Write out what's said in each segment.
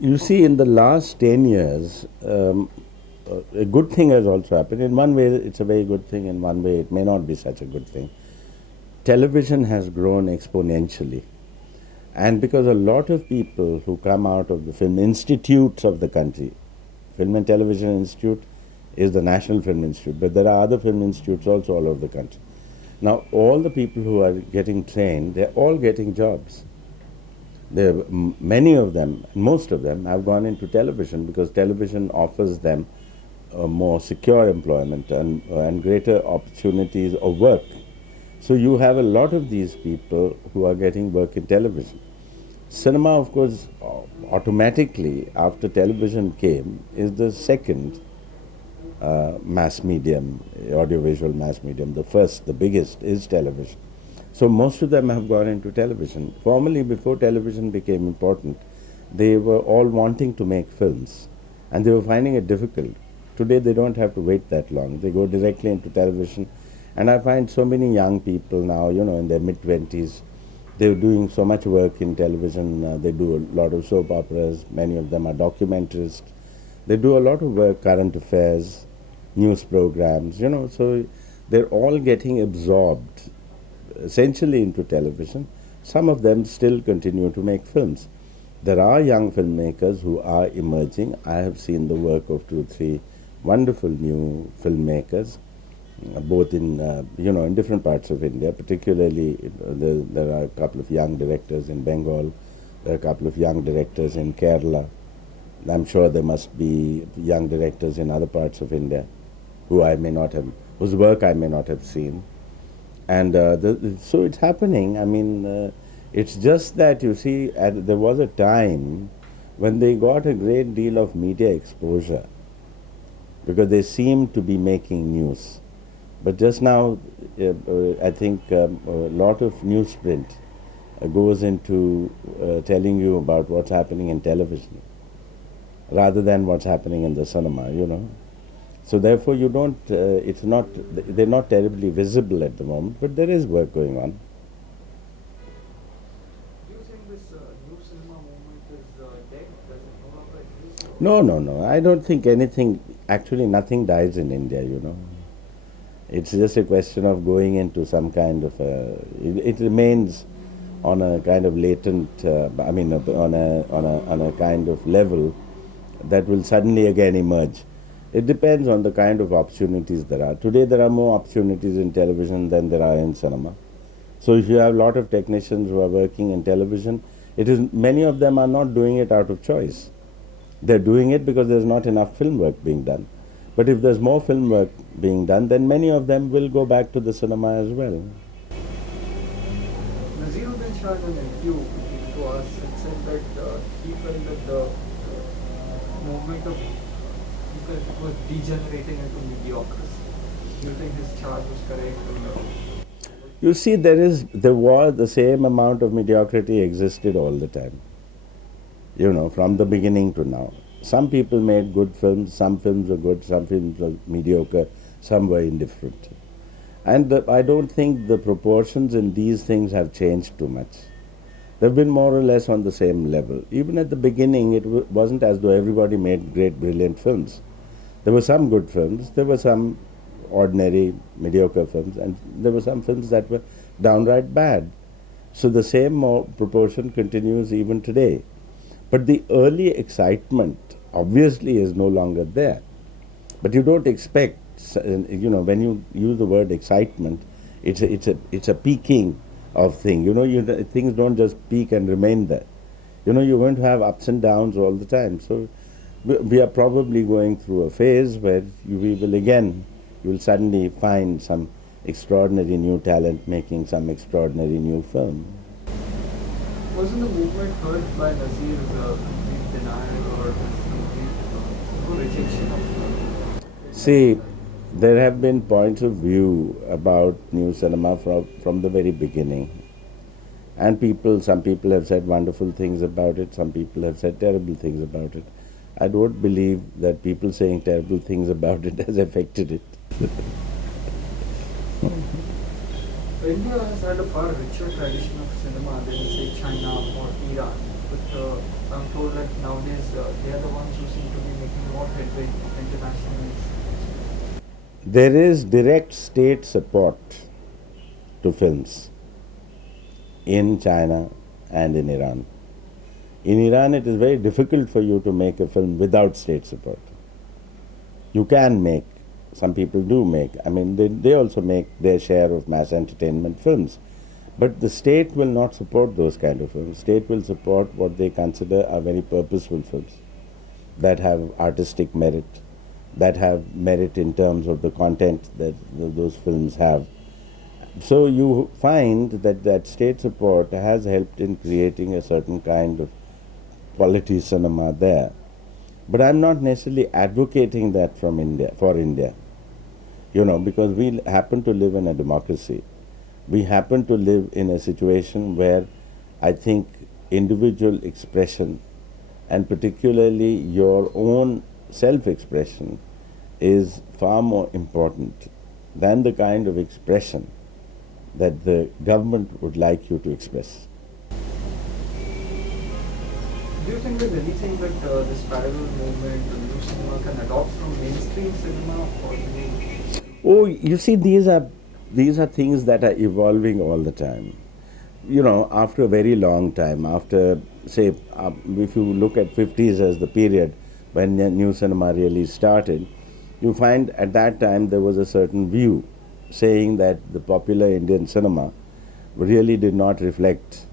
You see, in the last 10 years, a good thing has also happened. In one way, it's a very good thing. In one way, it may not be such a good thing. Television has grown exponentially. And because a lot of people who come out of the film institutes of the country, Film and Television Institute is the National Film Institute, but there are other film institutes also all over the country. Now, all the people who are getting trained, they're all getting jobs. Many of them, most of them, have gone into television because television offers them more secure employment and greater opportunities of work. So you have a lot of these people who are getting work in television. Cinema, of course, automatically after television came, is the second mass medium, audiovisual mass medium. The first, the biggest, is television. So most of them have gone into television. Formerly, before television became important, they were all wanting to make films, and they were finding it difficult. Today, they don't have to wait that long. They go directly into television, and I find so many young people now, in their mid-20s, they're doing so much work in television. They do a lot of soap operas. Many of them are documentarists. They do a lot of work, current affairs, news programs, so they're all getting absorbed essentially into television. Some of them still continue to make films. There are young filmmakers who are emerging. I have seen the work of 2 or 3 wonderful new filmmakers, both in different parts of India. Particularly, there are a couple of young directors in Bengal. There are a couple of young directors in Kerala. I'm sure there must be young directors in other parts of India whose work I may not have seen. And so it's happening. I mean, it's just that, you see, there was a time when they got a great deal of media exposure because they seemed to be making news. But just now, I think a lot of newsprint goes into telling you about what's happening in television rather than what's happening in the cinema. So therefore, they're not terribly visible at the moment, but there is work going on. Do you think this new cinema movement is dead? Does it no longer exist? No, no, no. I don't think actually nothing dies in India. It's just a question of going into some kind of it remains on a kind of latent, on a kind of level that will suddenly again emerge. It depends on the kind of opportunities there are. Today there are more opportunities in television than there are in cinema. So if you have a lot of technicians who are working in television, many of them are not doing it out of choice. They're doing it because there's not enough film work being done. But if there's more film work being done, then many of them will go back to the cinema as well. Nazeeruddin Shah in an interview to us had said that he felt that the movement of he felt it was degenerating into mediocrity. Do you think his charge was correct? You see, the same amount of mediocrity existed all the time. From the beginning to now. Some people made good films, some films were good, some films were mediocre, some were indifferent. And I don't think the proportions in these things have changed too much. They've been more or less on the same level. Even at the beginning, it wasn't as though everybody made great, brilliant films. There were some good films, there were some ordinary, mediocre films, and there were some films that were downright bad. So the same proportion continues even today. But the early excitement obviously is no longer there. But you don't expect, when you use the word excitement, it's a peaking of things. Things don't just peak and remain there. You're going to have ups and downs all the time. So we are probably going through a phase where you will suddenly find some extraordinary new talent making some extraordinary new film. Wasn't the movement hurt by Nazir's complete denial or his complete rejection of See, there have been points of view about new cinema from the very beginning. And some people have said wonderful things about it, some people have said terrible things about it. I don't believe that people saying terrible things about it has affected it. India has had a far richer tradition of cinema than, say, China or Iran. but I'm told that nowadays they are the ones who seem to be making more headway internationally. There is direct state support to films in China and in Iran. In Iran, it is very difficult for you to make a film without state support. You can make, some people do make, I mean, they also make their share of mass entertainment films. But the state will not support those kind of films. State will support what they consider are very purposeful films that have artistic merit, that have merit in terms of the content that those films have. So you find that state support has helped in creating a certain kind of quality cinema there. But I'm not necessarily advocating that for India, because we happen to live in a democracy. We happen to live in a situation where I think individual expression, and particularly your own self-expression, is far more important than the kind of expression that the government would like you to express. Do you think there's anything that this parallel movement, the new cinema, can adopt from mainstream cinema, or Oh, you see, these are things that are evolving all the time. After a very long time, after, say, if you look at 50s as the period when the new cinema really started, you find at that time there was a certain view saying that the popular Indian cinema really did not reflect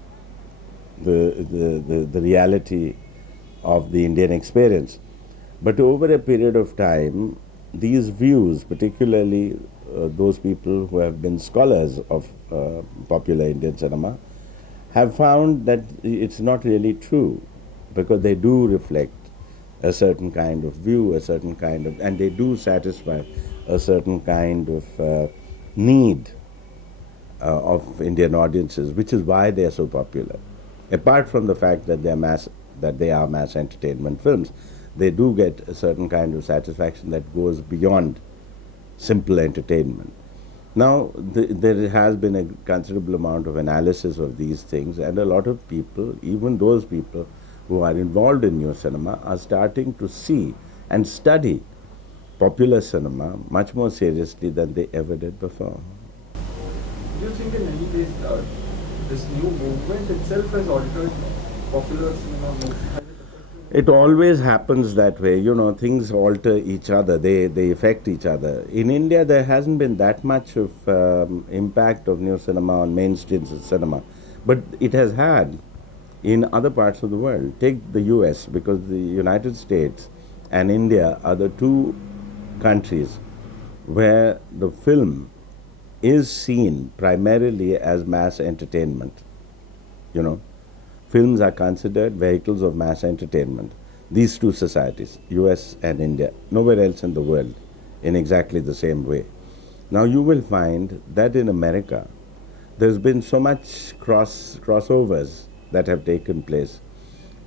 the reality of the Indian experience. But over a period of time, these views, particularly those people who have been scholars of popular Indian cinema, have found that it's not really true, because they do reflect a certain kind of view, and they do satisfy a certain kind of need of Indian audiences, which is why they are so popular. Apart from the fact that they are mass entertainment films, they do get a certain kind of satisfaction that goes beyond simple entertainment. Now, there has been a considerable amount of analysis of these things, and a lot of people, even those people who are involved in new cinema, are starting to see and study popular cinema much more seriously than they ever did before. do you think in any ways this new movement itself has altered popular cinema? Has it affected? It always happens that way. Things alter each other. They affect each other. In India, there hasn't been that much of impact of new cinema on mainstream cinema, but it has had in other parts of the world. Take the US, because the United States and India are the two countries where the film is seen primarily as mass entertainment. Films are considered vehicles of mass entertainment. These two societies, US and India, nowhere else in the world in exactly the same way. Now you will find that in America, there's been so much crossovers that have taken place,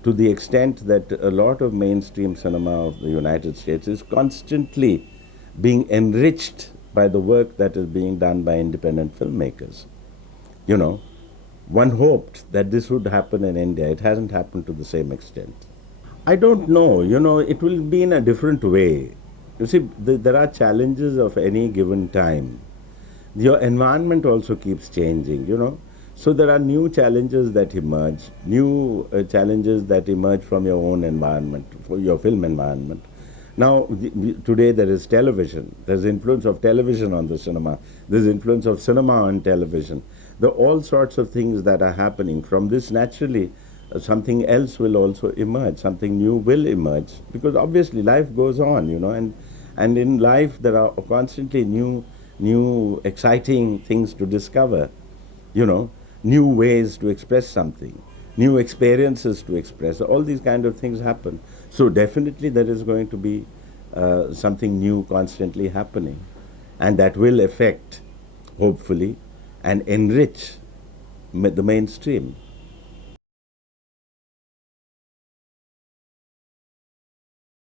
to the extent that a lot of mainstream cinema of the United States is constantly being enriched by the work that is being done by independent filmmakers. One hoped that this would happen in India. It hasn't happened to the same extent. I don't know. It will be in a different way. You see, there are challenges of any given time. Your environment also keeps changing. So there are new challenges that emerge, new challenges that emerge from your own environment, for your film environment. Now, today there is television. There's influence of television on the cinema. There's influence of cinema on television. There are all sorts of things that are happening. From this, naturally, something else will also emerge. Something new will emerge, because obviously life goes on, and in life there are constantly new exciting things to discover, new ways to express something, new experiences to express. All these kind of things happen. So definitely there is going to be something new constantly happening, and that will affect, hopefully, and enrich the mainstream.